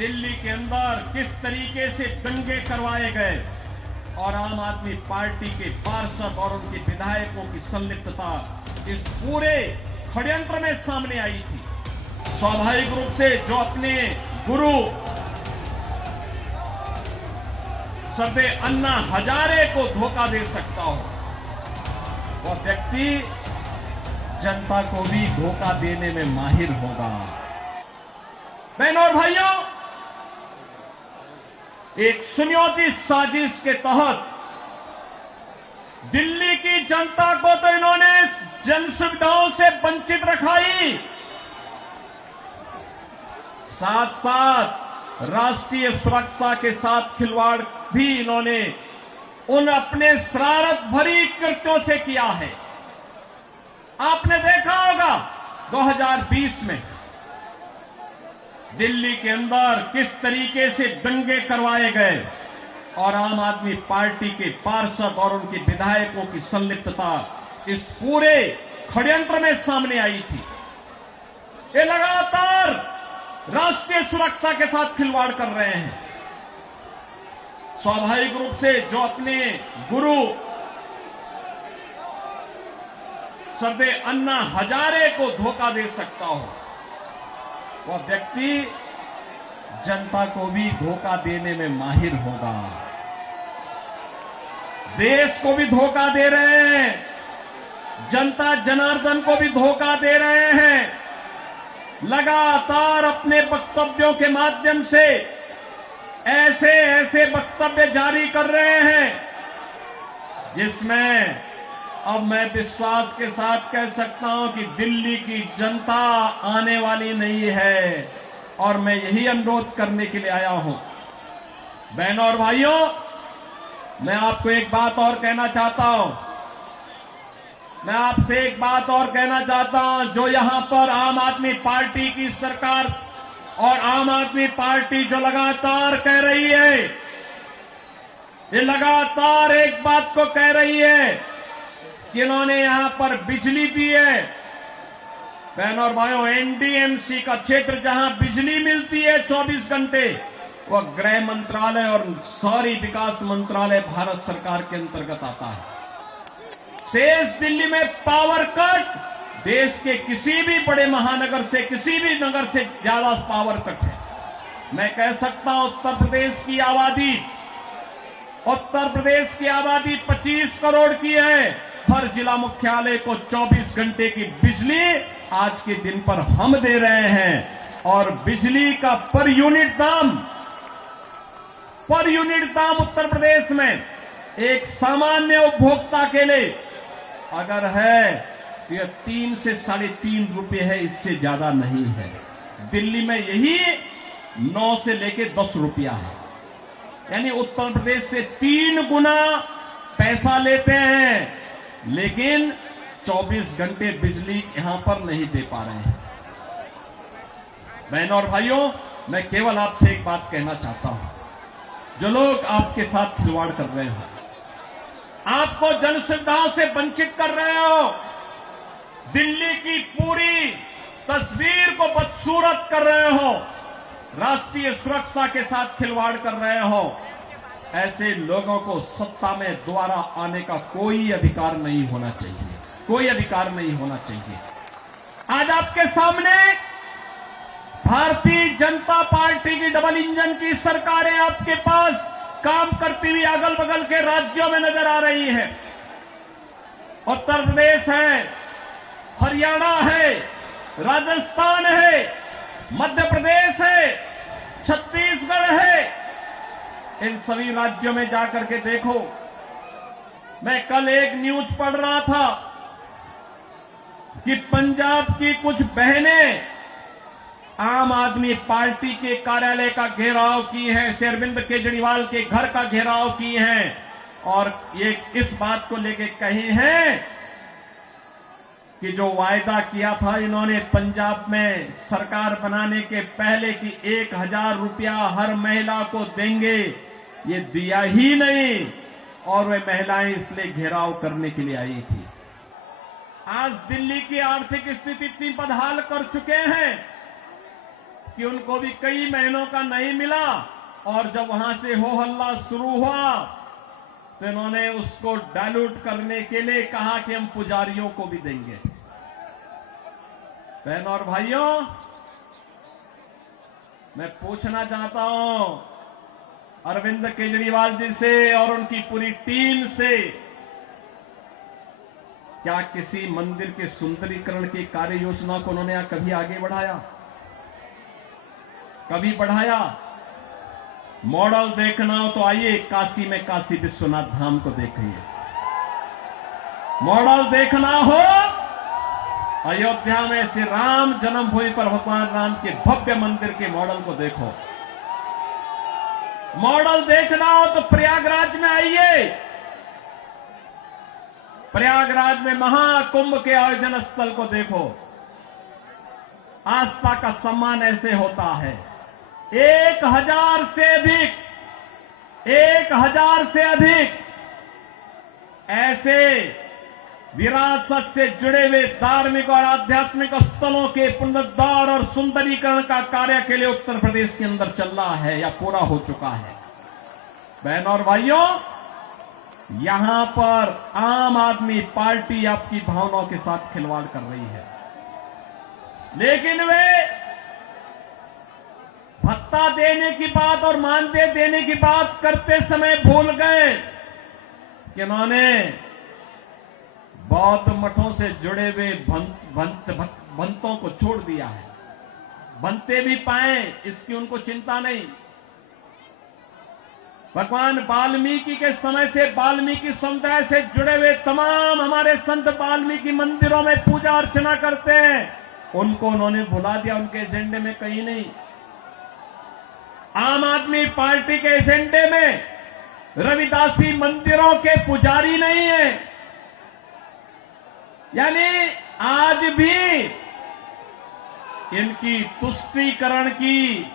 दिल्ली के अंदर किस तरीके से दंगे करवाए गए और आम आदमी पार्टी के पार्षद और उनके विधायकों की संलिप्तता इस पूरे षड्यंत्र में सामने आई थी। स्वाभाविक रूप से जो अपने गुरु सर्वे अन्ना हजारे को धोखा दे सकता हो, वह व्यक्ति जनता को भी धोखा देने में माहिर होगा। बहनों और भाइयों, एक सुनियोजित साजिश के तहत दिल्ली की जनता को तो इन्होंने जन सुविधाओं से वंचित रखाई, साथ साथ राष्ट्रीय सुरक्षा के साथ खिलवाड़ भी इन्होंने उन अपने शरारत भरी कृत्यों से किया है। आपने देखा होगा 2020 में दिल्ली के अंदर किस तरीके से दंगे करवाए गए और आम आदमी पार्टी के पार्षद और उनके विधायकों की संलिप्तता इस पूरे षड्यंत्र में सामने आई थी। ये लगातार राष्ट्रीय सुरक्षा के साथ खिलवाड़ कर रहे हैं। स्वाभाविक रूप से जो अपने गुरु सर्वे अन्ना हजारे को धोखा दे सकता हो, वह व्यक्ति जनता को भी धोखा देने में माहिर होगा। देश को भी धोखा दे रहे हैं, जनता जनार्दन को भी धोखा दे रहे हैं। लगातार अपने वक्तव्यों के माध्यम से ऐसे ऐसे वक्तव्य जारी कर रहे हैं जिसमें अब मैं विश्वास के साथ कह सकता हूं कि दिल्ली की जनता आने वाली नहीं है। और मैं यही अनुरोध करने के लिए आया हूं। बहनों और भाइयों, मैं आपको एक बात और कहना चाहता हूं। मैं आपसे एक बात और कहना चाहता हूं। जो यहां पर आम आदमी पार्टी की सरकार और आम आदमी पार्टी जो लगातार कह रही है, ये लगातार एक बात को कह रही है कि इन्होंने यहां पर बिजली दी है। बहनों और भाइयों, एनडीएमसी का क्षेत्र जहां बिजली मिलती है 24 घंटे, वह गृह मंत्रालय और शहरी विकास मंत्रालय भारत सरकार के अंतर्गत आता है। शेष दिल्ली में पावर कट देश के किसी भी बड़े महानगर से, किसी भी नगर से ज्यादा पावर कट है। मैं कह सकता हूं उत्तर प्रदेश की आबादी 25 करोड़ की है। हर जिला मुख्यालय को 24 घंटे की बिजली आज के दिन पर हम दे रहे हैं। और बिजली का पर यूनिट दाम उत्तर प्रदेश में एक सामान्य उपभोक्ता के लिए अगर है तो यह 3 से 3.5 रुपए है, इससे ज्यादा नहीं है। दिल्ली में यही 9 से लेके 10 रुपया है। यानी उत्तर प्रदेश से 3 गुना पैसा लेते हैं, लेकिन 24 घंटे बिजली यहां पर नहीं दे पा रहे हैं। बहनों और भाइयों, मैं केवल आपसे एक बात कहना चाहता हूं। जो लोग आपके साथ खिलवाड़ कर रहे हो, आपको जन सुविधाओं से वंचित कर रहे हो, दिल्ली की पूरी तस्वीर को बदसूरत कर रहे हो, राष्ट्रीय सुरक्षा के साथ खिलवाड़ कर रहे हो, ऐसे लोगों को सत्ता में दोबारा आने का कोई अधिकार नहीं होना चाहिए। कोई अधिकार नहीं होना चाहिए। आज आपके सामने भारतीय जनता पार्टी की डबल इंजन की सरकारें आपके पास काम करती हुई अगल बगल के राज्यों में नजर आ रही है। उत्तर प्रदेश है, हरियाणा है, राजस्थान है, मध्य प्रदेश है, छत्तीसगढ़ है। इन सभी राज्यों में जाकर के देखो। मैं कल एक न्यूज पढ़ रहा था कि पंजाब की कुछ बहनें आम आदमी पार्टी के कार्यालय का घेराव की है, श्री अरविंद केजरीवाल के घर का घेराव की हैं और ये इस बात को लेके कही है कि जो वायदा किया था इन्होंने पंजाब में सरकार बनाने के पहले कि 1000 रुपया हर महिला को देंगे, ये दिया ही नहीं और वे महिलाएं इसलिए घेराव करने के लिए आई थी। आज दिल्ली की आर्थिक स्थिति इतनी बदहाल कर चुके हैं कि उनको भी कई महीनों का नहीं मिला, और जब वहां से हो हल्ला शुरू हुआ तो इन्होंने उसको डाइल्यूट करने के लिए कहा कि हम पुजारियों को भी देंगे। बहन और भाइयों, मैं पूछना चाहता हूं अरविंद केजरीवाल जी से और उनकी पूरी टीम से, क्या किसी मंदिर के सुंदरीकरण की कार्य योजना को उन्होंने कभी आगे बढ़ाया? कभी बढ़ाया? मॉडल देखना हो तो आइए काशी में काशी विश्वनाथ धाम को देखिए। मॉडल देखना हो अयोध्या में श्री राम जन्मभूमि पर भगवान राम के भव्य मंदिर के मॉडल को देखो। मॉडल देखना हो तो प्रयागराज में आइए। प्रयागराज में महाकुंभ के आयोजन स्थल को देखो। आस्था का सम्मान ऐसे होता है। 1000 से अधिक ऐसे विरासत से जुड़े हुए धार्मिक और आध्यात्मिक स्थलों के पुनरुद्धार और सुंदरीकरण का कार्य के लिए उत्तर प्रदेश के अंदर चल रहा है या पूरा हो चुका है। बहन और भाइयों, यहां पर आम आदमी पार्टी आपकी भावनाओं के साथ खिलवाड़ कर रही है, लेकिन वे भत्ता देने की बात और मानदेय देने की बात करते समय भूल गए कि उन्होंने बौद्ध मठों से जुड़े हुए भंतों को छोड़ दिया है। बनते भी पाए इसकी उनको चिंता नहीं। भगवान वाल्मीकि के समय से वाल्मीकि समुदाय से जुड़े हुए तमाम हमारे संत वाल्मीकि मंदिरों में पूजा अर्चना करते हैं, उनको उन्होंने भुला दिया। उनके एजेंडे में कहीं नहीं। आम आदमी पार्टी के एजेंडे में रविदासी मंदिरों के पुजारी नहीं है। यानी आज भी इनकी तुष्टीकरण की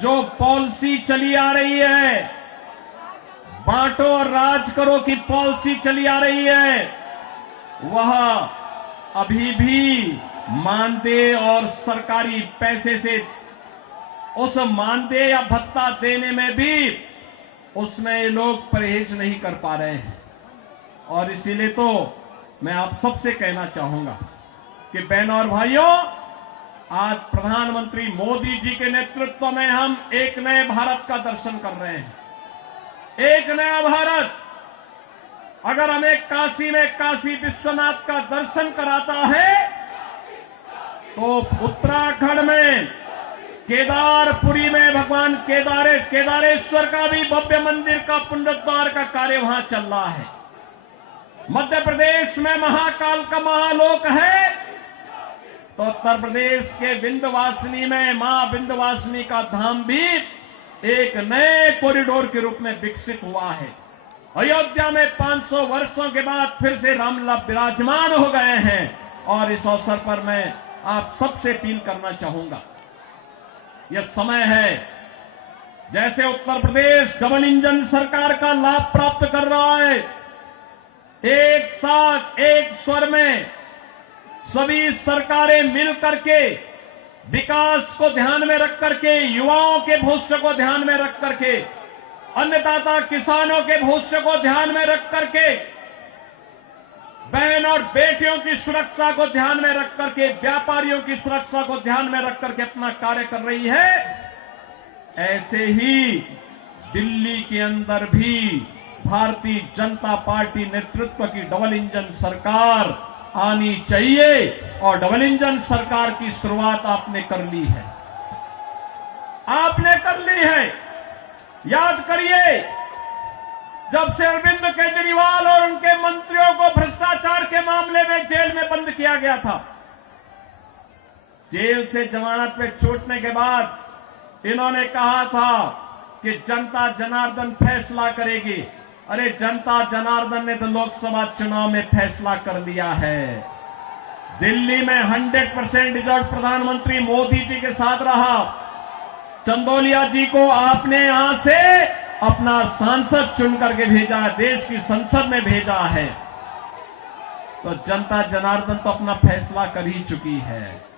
जो पॉलिसी चली आ रही है, बांटो और राज करो की पॉलिसी चली आ रही है, वह अभी भी मानदेय और सरकारी पैसे से उस मानदेय या भत्ता देने में भी उसमें ये लोग परहेज नहीं कर पा रहे हैं। और इसीलिए तो मैं आप सबसे कहना चाहूंगा कि बहन और भाइयों, आज प्रधानमंत्री मोदी जी के नेतृत्व में हम एक नए भारत का दर्शन कर रहे हैं। एक नया भारत अगर हमें काशी में काशी विश्वनाथ का दर्शन कराता है तो उत्तराखंड में केदारपुरी में भगवान केदारेश्वर का भी भव्य मंदिर का पुनरुद्धार का कार्य वहां चल रहा है। मध्य प्रदेश में महाकाल का महालोक है तो उत्तर प्रदेश के विंध्यवासिनी में मां विंध्यवासिनी का धाम भी एक नए कॉरिडोर के रूप में विकसित हुआ है। अयोध्या में 500 वर्षों के बाद फिर से रामलला विराजमान हो गए हैं। और इस अवसर पर मैं आप सबसे अपील करना चाहूंगा, यह समय है, जैसे उत्तर प्रदेश डबल इंजन सरकार का लाभ प्राप्त कर रहा है, एक साथ एक स्वर में सभी सरकारें मिल करके विकास को ध्यान में रख करके, युवाओं के भविष्य को ध्यान में रख करके, अन्नदाता किसानों के भविष्य को ध्यान में रख करके, बहन और बेटियों की सुरक्षा को ध्यान में रख करके, व्यापारियों की सुरक्षा को ध्यान में रख करके अपना कार्य कर रही है। ऐसे ही दिल्ली के अंदर भी भारतीय जनता पार्टी नेतृत्व की डबल इंजन सरकार आनी चाहिए और डबल इंजन सरकार की शुरुआत आपने कर ली है। आपने कर ली है। याद करिए, जब से अरविंद केजरीवाल और उनके मंत्रियों को भ्रष्टाचार के मामले में जेल में बंद किया गया था, जेल से जमानत पे छूटने के बाद इन्होंने कहा था कि जनता जनार्दन फैसला करेगी। अरे जनता जनार्दन ने तो लोकसभा चुनाव में फैसला कर लिया है। दिल्ली में 100% रिजल्ट प्रधानमंत्री मोदी जी के साथ रहा। चंदौलिया जी को आपने यहां से अपना सांसद चुन करके भेजा है, देश की संसद में भेजा है। तो जनता जनार्दन तो अपना फैसला कर ही चुकी है।